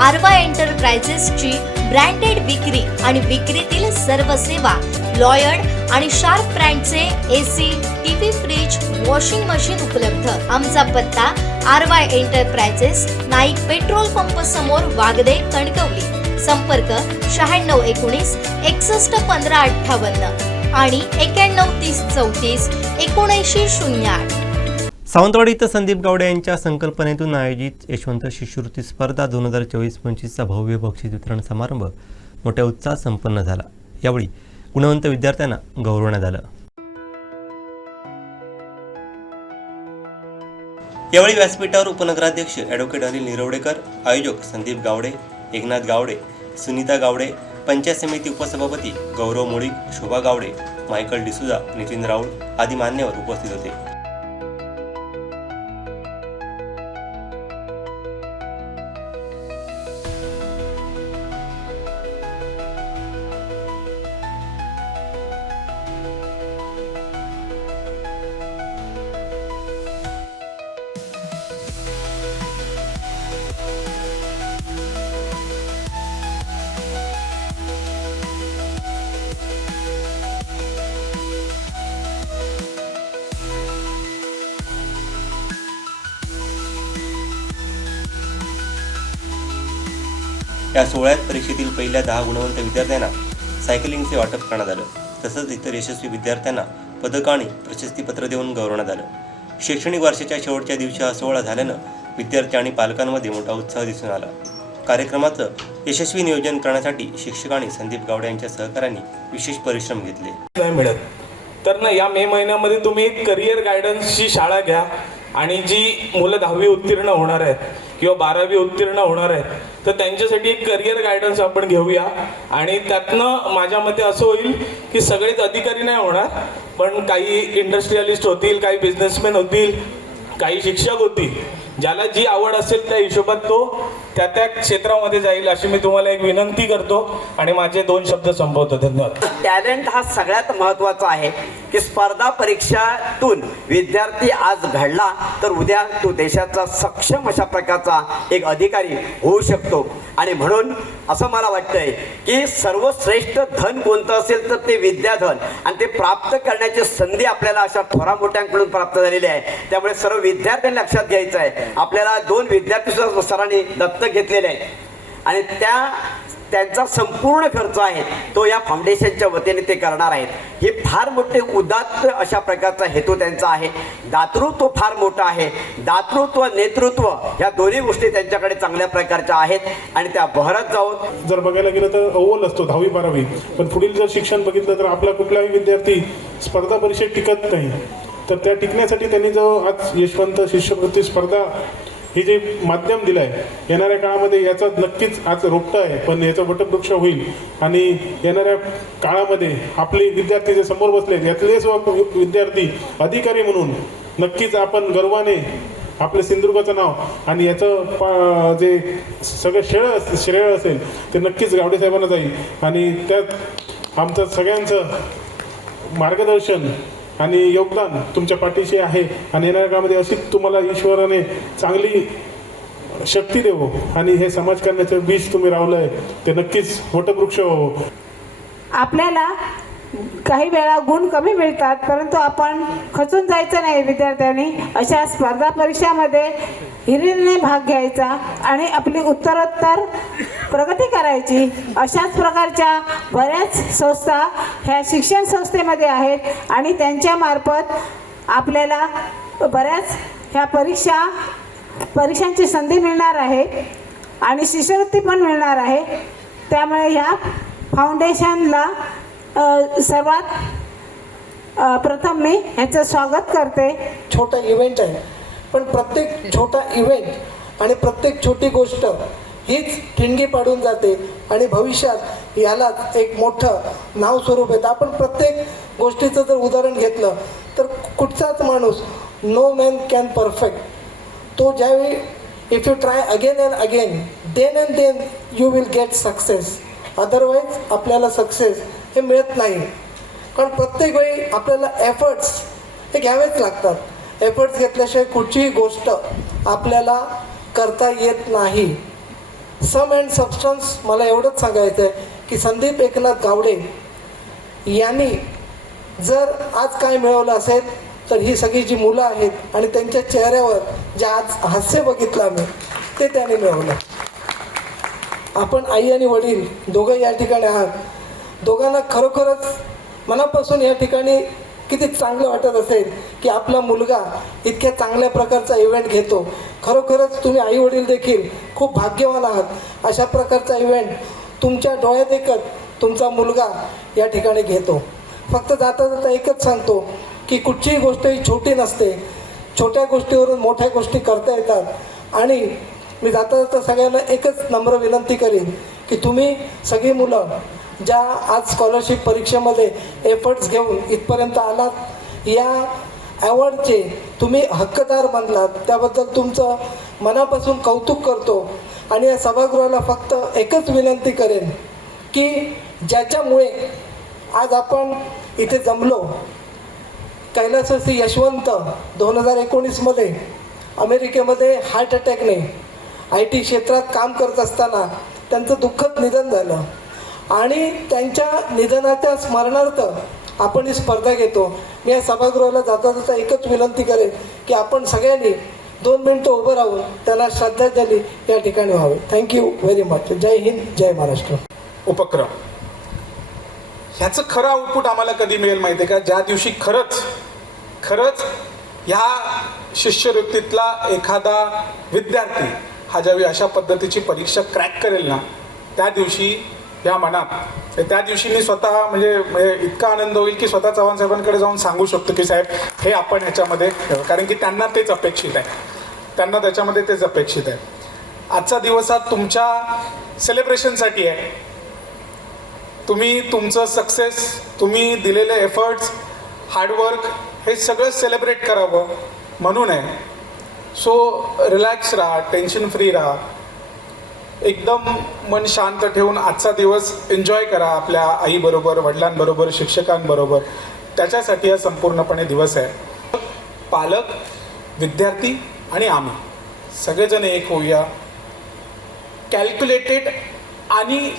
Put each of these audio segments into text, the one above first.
आरवा एंटरप्राइजेसची branded विक्री आणि विक्रीतील सर्व सेवा, लॉयड आणि शार्प ब्रँडचे AC, TV, fridge, washing machine उपलब्ध। आमचा पत्ता Aarva enterprises, Naik petrol pump समोर, वागदे, कणकवली। संपर्क 9619 61 15 58 आणि 91 30 34 79 08। सावंतवाडी इथं संदीप गावडे यांच्या संकल्पनेतून आयोजित यशवंत शिष्यवृत्ती स्पर्धा 2024-25चा भव्य बक्षीस वितरण समारंभ मोठ्या उत्साहात संपन्न झाला। यावेळी गुणवंत विद्यार्थ्यांना गौरवण्यात आलं। यावेळी व्यासपीठावर उपनगराध्यक्ष ॲडव्होकेट अनिल निरवडेकर, आयोजक संदीप गावडे, एकनाथ गावडे, सुनीता गावडे, पंचायत समिती उपसभापती गौरव मुळीक, शोभा गावडे, मायकल डिसूजा, नितीन राऊळ आदी मान्यवर उपस्थित होते। या सोहळ्यात परीक्षेतील पहिल्या 10 गुणवंत विद्यार्थ्यांना सायकलिंगचे वाटप करण्यात आलं। तसंच इतर यशस्वी विद्यार्थ्यांना पदक आणि प्रशस्तीपत्र देऊन गौरवण्यात आलं। शैक्षणिक वर्षाच्या शेवटच्या दिवशी हा सोहळा झाल्यानं विद्यार्थी आणि पालकांमध्ये मोठा उत्साह दिसून आला। कार्यक्रमाचं यशस्वी नियोजन करण्यासाठी शिक्षक आणि संदीप गावडे यांच्या सहकाऱ्यांनी विशेष परिश्रम घेतले। नाही मिळत तर ना, या मे महिन्यामध्ये तुम्ही करिअर गायडन्सची शाळा घ्या आणि जी मुलं 10वी उत्तीर्ण होणार आहेत किंवा 12वी उत्तीर्ण होणार आहेत तर त्यांच्यासाठी एक करिअर गायडन्स आपण घेऊया। आणि त्यातनं माझ्या मते असं होईल की सगळेच अधिकारी नाही होणार, पण काही इंडस्ट्रियलिस्ट होतील, काही बिझनेसमॅन होतील, काही शिक्षक होतील। ज्याला जी आवड असेल त्या हिशोबात तो त्या क्षेत्रामध्ये जाईल अशी मी तुम्हाला एक विनंती करतो आणि माझे 2 शब्द संपवतो। धन्यवाद। टॅलेंट हा सगळ्यात महत्त्वाचा आहे की स्पर्धा परीक्षातून विद्यार्थी आज घडला तर उद्या तो देशाचा सक्षम अशा प्रकारचा एक अधिकारी होऊ शकतो। आणि म्हणून असं मला वाटतंय की सर्वश्रेष्ठ धन कोणतं असेल तर ते विद्याधन, आणि ते प्राप्त करण्याची संधी आपल्याला अशा थोरा मोठ्यांकडून प्राप्त झालेली आहे। त्यामुळे सर्व विद्यार्थ्यांनी लक्षात घ्यायचं आहे, आपल्याला 2 विद्यार्थी सुद्धा सरांनी दत्तक घेतलेले आहेत आणि त्यांचा संपूर्ण खर्च आहे तो या फाउंडेशनच्या वतीने ते करणार आहेत। हे फार मोठे उदात्त अशा प्रकारचा हेतू त्यांचा आहे। दातृत्व फार मोठं आहे, दातृत्व नेतृत्व या दोन्ही गोष्टी त्यांच्याकडे चांगल्या प्रकारच्या आहेत आणि त्या बहरत जाऊन जर बघायला गेलं तर अव्वल असतो 10वी 12वी, पण पुढील जर शिक्षण बघितलं तर आपला कुठलाही विद्यार्थी स्पर्धा परीक्षेत टिकत नाही। तर त्या टिकण्यासाठी त्यांनी जो आज यशवंत शिष्यवृत्ती स्पर्धा हे जे माध्यम दिलं आहे, येणाऱ्या काळामध्ये याचा नक्कीच आज रोपटं आहे पण याचा वटवृक्ष होईल आणि येणाऱ्या काळामध्ये आपले विद्यार्थी जे समोर बसले यातले विद्यार्थी अधिकारी म्हणून नक्कीच आपण गर्वाने आपले सिंधुदुर्गाचं नाव आणि याचं जे सगळं श्रेय असेल ते नक्कीच गावडे साहेबांना जाईल। आणि त्यात आमचं सगळ्यांचं मार्गदर्शन आणि योगदान तुमच्या पाठीशी आहे आणि येणाऱ्या काळामध्ये अशीच तुम्हाला ईश्वराने चांगली शक्ती देवो आणि हे समाज करण्याचं बीज तुम्ही रावलंय ते नक्कीच वटवृक्ष हो। आपल्याला काही वेळा गुण कमी मिळतात परंतु आपण खचून जायचं नाही। विद्यार्थ्यांनी अशा स्पर्धा परीक्षामध्ये हिरिरीने भाग घ्यायचा आणि आपली उत्तरोत्तर प्रगती करायची। अशाच प्रकारच्या बऱ्याच संस्था ह्या शिक्षण संस्थेमध्ये आहेत आणि त्यांच्या मार्फत आपल्याला बऱ्याच ह्या परीक्षांची संधी मिळणार आहे आणि शिष्यवृत्ती पण मिळणार आहे। त्यामुळे ह्या फाउंडेशनला सर्वात प्रथम मी ह्याचं स्वागत करते। छोटा इव्हेंट आहे पण प्रत्येक छोटा इव्हेंट आणि प्रत्येक छोटी गोष्ट हीच ठिणगी पाडून जाते आणि भविष्यात यालाच एक मोठं नाव स्वरूप येतं। आपण प्रत्येक गोष्टीचं जर उदाहरण घेतलं तर कुठचाच माणूस नो मॅन कॅन परफेक्ट, तो ज्यावेळी if you try again and again then you will get success, otherwise आपल्याला सक्सेस हे मिळत नाही। कारण प्रत्येक वेळी आपल्याला एफर्ट्स हे घ्यावेच लागतात। एफर्ट्स घेतल्याशिवाय कुठचीही गोष्ट आपल्याला करता येत नाही। सम अँड सबस्टन्स मला एवढंच सांगायचं आहे की संदीप एकनाथ गावडे यांनी जर आज काय मिळवलं असेल तर ही सगळी जी मुलं आहेत आणि त्यांच्या चेहऱ्यावर जे आज हास्य बघितलं आम्ही ते त्याने मिळवलं. आपण आई आणि वडील दोघं या ठिकाणी आहात. दोघांना खरोखरच मनापासून या ठिकाणी किती चांगलं वाटत असेल की आपला मुलगा इतक्या चांगल्या प्रकारचा इव्हेंट घेतो. खरोखरच तुम्ही आई वडील देखील खूप भाग्यवान आहात. अशा प्रकारचा इव्हेंट तुमच्या डोळ्यात एकच तुमचा मुलगा या ठिकाणी घेतो. फक्त जाता जाता एकच सांगतो की कुठचीही गोष्ट ही छोटी नसते. छोट्या गोष्टीवरून मोठ्या गोष्टी करता येतात. आणि मी जाता जाता सगळ्यांना एकच नम्र विनंती करीन की तुम्ही सगळी मुलं ज्या आज स्कॉलरशिप परीक्षेमध्ये एफर्ट्स घेऊन इथपर्यंत आलात, या अवॉर्डचे तुम्ही हक्कदार बनलात त्याबद्दल तुमचं मनापासून कौतुक करतो. आणि या सभागृहाला फक्त एकच विनंती करेन की ज्याच्यामुळे आज आपण इथे जमलो, कैलासवासी यशवंत 2019मध्ये अमेरिकेमध्ये हार्ट अटॅकने IT क्षेत्रात काम करत असताना त्यांचं दुःखद निधन झालं. आणि त्यांच्या निधनाच्या स्मरणार्थ आपण ही स्पर्धा घेतो. मी या सभागृहाला जाता जाता एकच विनंती करेन की आपण सगळ्यांनी 2 मिनिटं उभं राहून त्यांना श्रद्धांजली या ठिकाणी व्हावी. Thank you very much. जय हिंद, जय महाराष्ट्र. उपक्रम ह्याचं खरं आउटपुट आम्हाला कधी मिळेल माहिती आहे का? ज्या दिवशी खरंच ह्या शिष्यवृत्तीतला एखादा विद्यार्थी हा ज्यावेळी अशा पद्धतीची परीक्षा क्रॅक करेल ना, त्या दिवशी या मनात त्या दिवशी मी स्वतः म्हणजे इतका आनंद होईल की स्वतः चव्हाण साहेबांकडे जाऊन सांगू शकतो की साहेब हे आपण ह्याच्यामध्ये, कारण की त्यांना तेच अपेक्षित आहे, त्यांना त्याच्यामध्ये तेच अपेक्षित आहे. आजचा दिवस हा तुमच्या सेलिब्रेशनसाठी आहे. तुम्ही तुमचं सक्सेस, तुम्ही दिलेले एफर्ट्स, हार्डवर्क हे सगळं सेलिब्रेट करावं म्हणून आहे. सो रिलॅक्स राहा, टेन्शन फ्री राहा, एकदम मन शांत ठेवून आजचा दिवस एन्जॉय करा आपल्या आईबरोबर, वडिलांबरोबर, शिक्षकांबरोबर. त्याच्यासाठी हा संपूर्णपणे दिवस आहे. पालक, विद्यार्थी आणि आम्ही सगळेजण एक होऊया. कॅल्क्युलेटेड आणि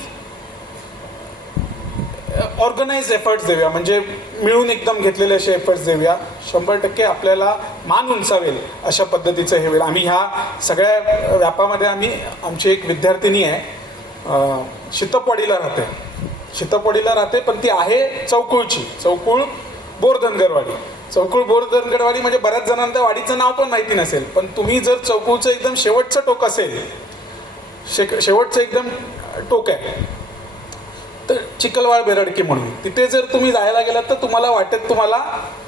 ऑर्गनाइज एफर्ट्स देऊया, म्हणजे मिळून एकदम घेतलेले असे एफर्ट्स देऊया. 100% आपल्याला मान उंचावेल अशा पद्धतीचं हे होईल. आम्ही ह्या सगळ्या व्यापामध्ये आमची एक विद्यार्थिनी आहे, शितपवाडीला राहते, पण ती आहे चौकुळ बोरधनगरवाडी. चौकुळ बोरधनगरवाडी म्हणजे बऱ्याच जणांना त्या वाडीचं नाव पण माहिती नसेल, पण तुम्ही जर चौकुळचं एकदम शेवटचं टोक असेल, शेवटचं एकदम टोक आहे तर चिखलवाड बेरडकी म्हणून, तिथे जर तुम्ही जायला गेलात तर तुम्हाला वाटेत तुम्हाला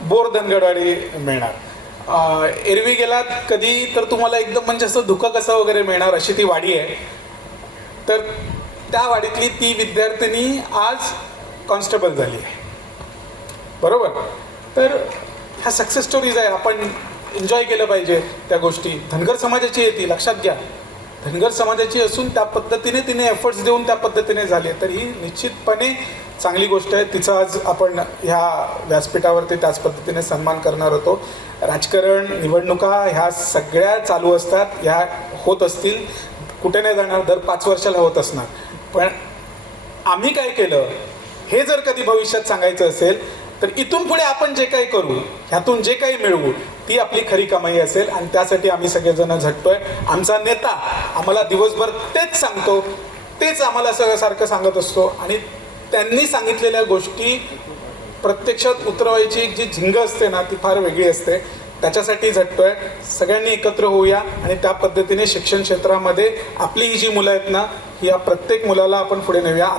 बोरधनगरवाडी मिळणार. एरवी गेलात कधी तर तुम्हाला एकदम म्हणजे असं धुकं कसं वगैरे मिळणार अशी ती वाडी आहे. तर त्या वाडीतली ती विद्यार्थिनी आज कॉन्स्टेबल झाली आहे, बरोबर. तर ह्या सक्सेस स्टोरीज आहे, आपण एन्जॉय केलं पाहिजे त्या गोष्टी. धनगर समाजाची आहे ती, लक्षात घ्या, धनगर समाजाची असून त्या पद्धतीने तिने एफर्ट्स देऊन त्या पद्धतीने झाले, तर ही निश्चितपणे चांगली गोष्ट आहे. तिचा आज आपण ह्या व्यासपीठावरती त्याच पद्धतीने सन्मान करणार होतो. राजकारण, निवडणुका ह्या सगळ्या चालू असतात, ह्या होत असतील, कुठे नाही जाणार, दर 5 वर्षाला होत असणार. पण आम्ही काय केलं हे जर कधी भविष्यात सांगायचं असेल तर इथून पुढे आपण जे काही करू, ह्यातून जे काही मिळवू, ती आपली खरी कमाई असेल. आणि त्यासाठी आम्ही सगळेजण झटतोय. आमचा नेता आम्हाला दिवसभर तेच सांगतो, तेच आम्हाला सगळं सारखं सांगत असतो. आणि त्यांनी सांगितलेल्या गोष्टी प्रत्यक्षात उतरवायची एक जी झिंग असते ना, ती फार वेगळी असते. त्याच्यासाठी झटतोय. सगळ्यांनी एकत्र होऊया आणि त्या पद्धतीने शिक्षण क्षेत्रामध्ये आपली ही जी मुलं आहेत ना, या प्रत्येक मुलाला आपण पुढे नेऊया.